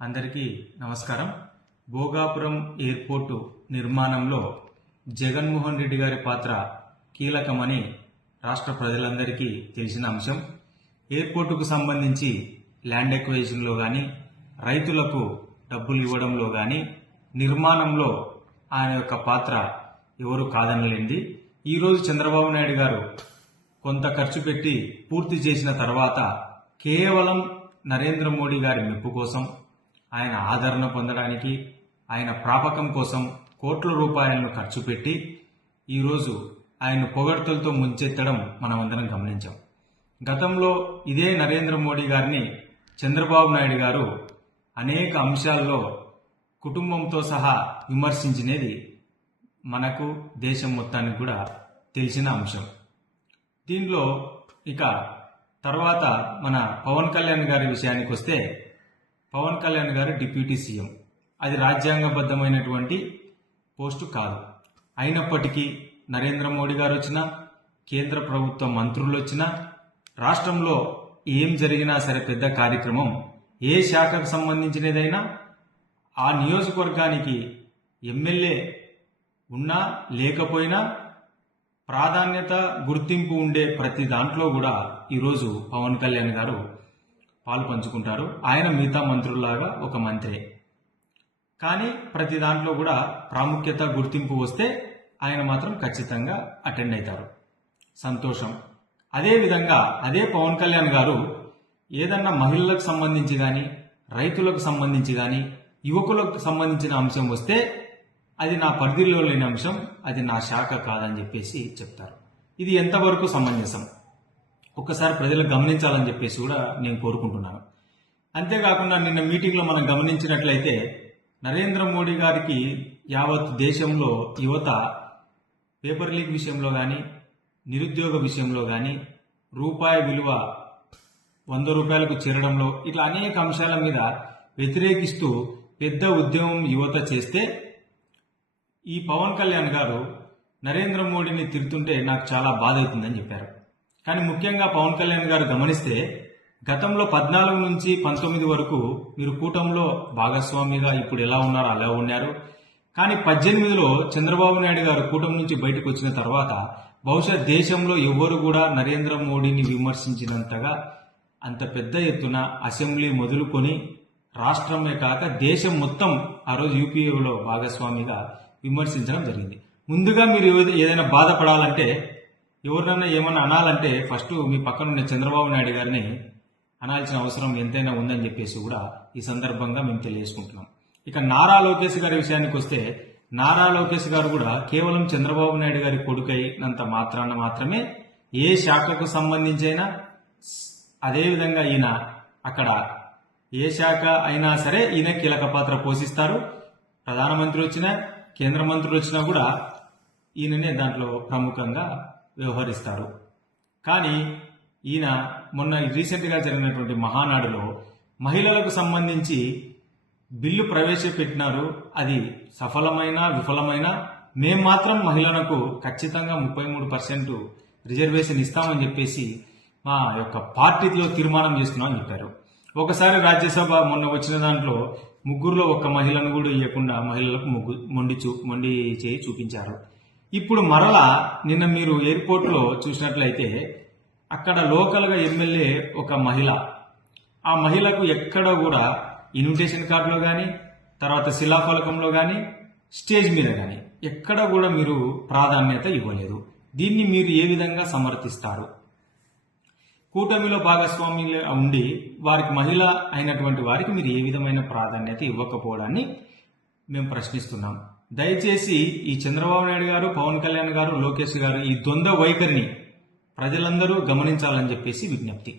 అందరికీ నమస్కారం. భోగాపురం ఎయిర్పోర్టు నిర్మాణంలో జగన్మోహన్ రెడ్డి గారి పాత్ర కీలకమని రాష్ట్ర ప్రజలందరికీ తెలిసిన అంశం. ఎయిర్పోర్టుకు సంబంధించి ల్యాండ్ ఎక్వైజన్లో కానీ, రైతులకు డబ్బులు ఇవ్వడంలో కానీ, నిర్మాణంలో ఆయన యొక్క పాత్ర ఎవరు కాదనలేంది. ఈరోజు చంద్రబాబు నాయుడు గారు కొంత ఖర్చు పెట్టి పూర్తి చేసిన తర్వాత కేవలం నరేంద్ర మోడీ గారి మెప్పు కోసం, ఆయన ఆదరణ పొందడానికి, ఆయన ప్రాపకం కోసం కోట్ల రూపాయలను ఖర్చు పెట్టి ఈరోజు ఆయన పొగడ్తలతో ముంచెత్తడం మనమందరం గమనించాం. గతంలో ఇదే నరేంద్ర మోడీ గారిని చంద్రబాబు నాయుడు గారు అనేక అంశాల్లో కుటుంబంతో సహా విమర్శించినది మనకు, దేశం మొత్తానికి కూడా తెలిసిన అంశం. దీనిలో ఇక తర్వాత మన పవన్ కళ్యాణ్ గారి విషయానికి వస్తే, పవన్ కళ్యాణ్ గారు డిప్యూటీ సీఎం. అది రాజ్యాంగబద్ధమైనటువంటి పోస్టు కాదు. అయినప్పటికీ నరేంద్ర మోడీ గారు వచ్చినా, కేంద్ర ప్రభుత్వ మంత్రులు వచ్చినా, రాష్ట్రంలో ఏం జరిగినా సరే పెద్ద కార్యక్రమం ఏ శాఖకు సంబంధించినదైనా ఆ నియోజకవర్గానికి ఎమ్మెల్యే ఉన్నా లేకపోయినా ప్రాధాన్యత, గుర్తింపు ఉండే ప్రతి దాంట్లో కూడా ఈరోజు పవన్ కళ్యాణ్ గారు పాలు పంచుకుంటారు. ఆయన మిగతా మంత్రుల్లాగా ఒక మంత్రే, కానీ ప్రతి దాంట్లో కూడా ప్రాముఖ్యత, గుర్తింపు వస్తే ఆయన మాత్రం ఖచ్చితంగా అటెండ్ అవుతారు. సంతోషం. అదేవిధంగా అదే పవన్ కళ్యాణ్ గారు ఏదన్నా మహిళలకు సంబంధించి కానీ, రైతులకు సంబంధించి కానీ, యువకులకు సంబంధించిన అంశం వస్తే అది నా పరిధిలో లేని అంశం, అది నా శాఖ కాదని చెప్పేసి చెప్తారు. ఇది ఎంతవరకు సమంజసం ఒక్కసారి ప్రజలు గమనించాలని చెప్పేసి కూడా నేను కోరుకుంటున్నాను. అంతేకాకుండా నిన్న మీటింగ్లో మనం గమనించినట్లయితే నరేంద్ర మోడీ గారికి యావత్ దేశంలో యువత పేపర్ లీక్ విషయంలో కానీ, నిరుద్యోగ విషయంలో కానీ, రూపాయి విలువ 100 రూపాయలకు చేరడంలో ఇట్లా అనేక అంశాల మీద వ్యతిరేకిస్తూ పెద్ద ఉద్యమం యువత చేస్తే ఈ పవన్ కళ్యాణ్ గారు నరేంద్ర మోడీని తిడుతుంటే నాకు చాలా బాధ అవుతుందని చెప్పారు. కానీ ముఖ్యంగా పవన్ కళ్యాణ్ గారు గమనిస్తే గతంలో 14 నుంచి 19 వరకు మీరు కూటమిలో భాగస్వామిగా ఇప్పుడు ఎలా ఉన్నారో అలా ఉన్నారు. కానీ 18లో చంద్రబాబు నాయుడు గారు కూటమి నుంచి బయటకు వచ్చిన తర్వాత బహుశా దేశంలో ఎవరు కూడా నరేంద్ర మోడీని విమర్శించినంతగా అంత పెద్ద ఎత్తున అసెంబ్లీ మొదలుకొని రాష్ట్రమే కాక దేశం మొత్తం ఆ రోజు యూపీఏలో భాగస్వామిగా విమర్శించడం జరిగింది. ముందుగా మీరు ఏదైనా బాధపడాలంటే, ఎవరినైనా ఏమన్నా అనాలంటే ఫస్ట్ మీ పక్కన ఉన్న చంద్రబాబు నాయుడు గారిని అనాల్సిన అవసరం ఎంతైనా ఉందని చెప్పేసి కూడా ఈ సందర్భంగా మేము తెలియజేసుకుంటున్నాం. ఇక నారా లోకేష్ గారి విషయానికి వస్తే, నారా లోకేష్ గారు కూడా కేవలం చంద్రబాబు నాయుడు గారి కొడుకైనంత మాత్రాన మాత్రమే ఏ శాఖకు సంబంధించైనా, అదేవిధంగా ఈయన అక్కడ ఏ శాఖ అయినా సరే ఈయన కీలక పాత్ర పోషిస్తారు. ప్రధానమంత్రి వచ్చినా, కేంద్ర మంత్రులు వచ్చినా కూడా ఈయననే దాంట్లో ప్రముఖంగా వ్యవహరిస్తారు. కానీ ఈయన మొన్న రీసెంట్గా జరిగినటువంటి మహానాడులో మహిళలకు సంబంధించి బిల్లు ప్రవేశపెట్టినారు. అది సఫలమైన విఫలమైన మేం మాత్రం మహిళలకు ఖచ్చితంగా 33% రిజర్వేషన్ ఇస్తామని చెప్పేసి మా యొక్క పార్టీలో తీర్మానం చేస్తున్నామని చెప్పారు. ఒకసారి రాజ్యసభ మొన్న వచ్చిన దాంట్లో ముగ్గురులో ఒక్క మహిళను కూడా ఇవ్వకుండా మహిళలకు మొండి చేయి చూపించారు. ఇప్పుడు మరలా నిన్న మీరు ఎయిర్పోర్ట్లో చూసినట్లయితే అక్కడ లోకల్గా ఎమ్మెల్యే ఒక మహిళ, ఆ మహిళకు ఎక్కడ కూడా ఇన్విటేషన్ కార్డులో కానీ, తర్వాత శిలాఫలకంలో కానీ, స్టేజ్ మీద కానీ ఎక్కడ కూడా మీరు ప్రాధాన్యత ఇవ్వలేదు. దీన్ని మీరు ఏ విధంగా సమర్థిస్తారు? కూటమిలో భాగస్వామ్యంలో ఉండి వారికి మహిళ అయినటువంటి వారికి మీరు ఏ విధమైన ప్రాధాన్యత ఇవ్వకపోవడాన్ని మేము ప్రశ్నిస్తున్నాం. దయచేసి ఈ చంద్రబాబు నాయుడు గారు, పవన్ కళ్యాణ్ గారు, లోకేష్ గారు ఈ ద్వంద్వ వైఖరిని ప్రజలందరూ గమనించాలని చెప్పేసి విజ్ఞప్తి.